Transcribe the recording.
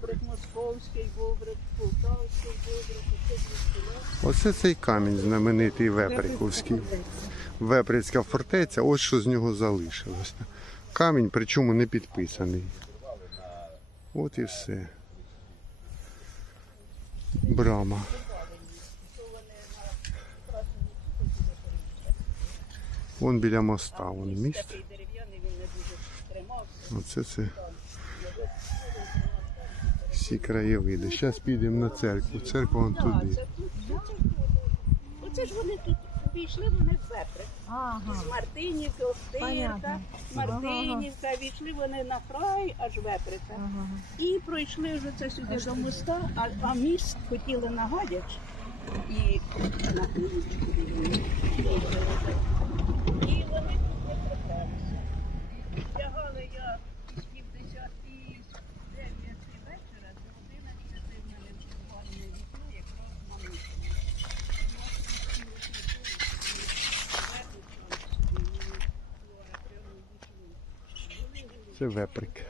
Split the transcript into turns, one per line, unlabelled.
бобрик, московський бобрик, полтавський бобрик, оце
цей камінь знаменитий Веприковський. Веприцька фортеця, ось що з нього залишилось. Камінь, причому не підписаний. От і все. Брама. Вон біля моста, вон міст. Оце це всі краєвиди. Зараз підемо на церкву. Церква вон туди.
тут. Оце ж вони тут війшли, вони в Веприк.
Ага.
З Мартинівки, Охтирка,
Понятно.
Мартинівка, війшли вони на край аж Веприка.
Ага.
І пройшли вже це сюди до моста, а, а міст хотіли на Гадяч. І на І вони тут не припалися. Тягали я з півдесятої дев'яти вечора до одинадцяти в мене в спальне вікно якраз на місці.
Це Веприк.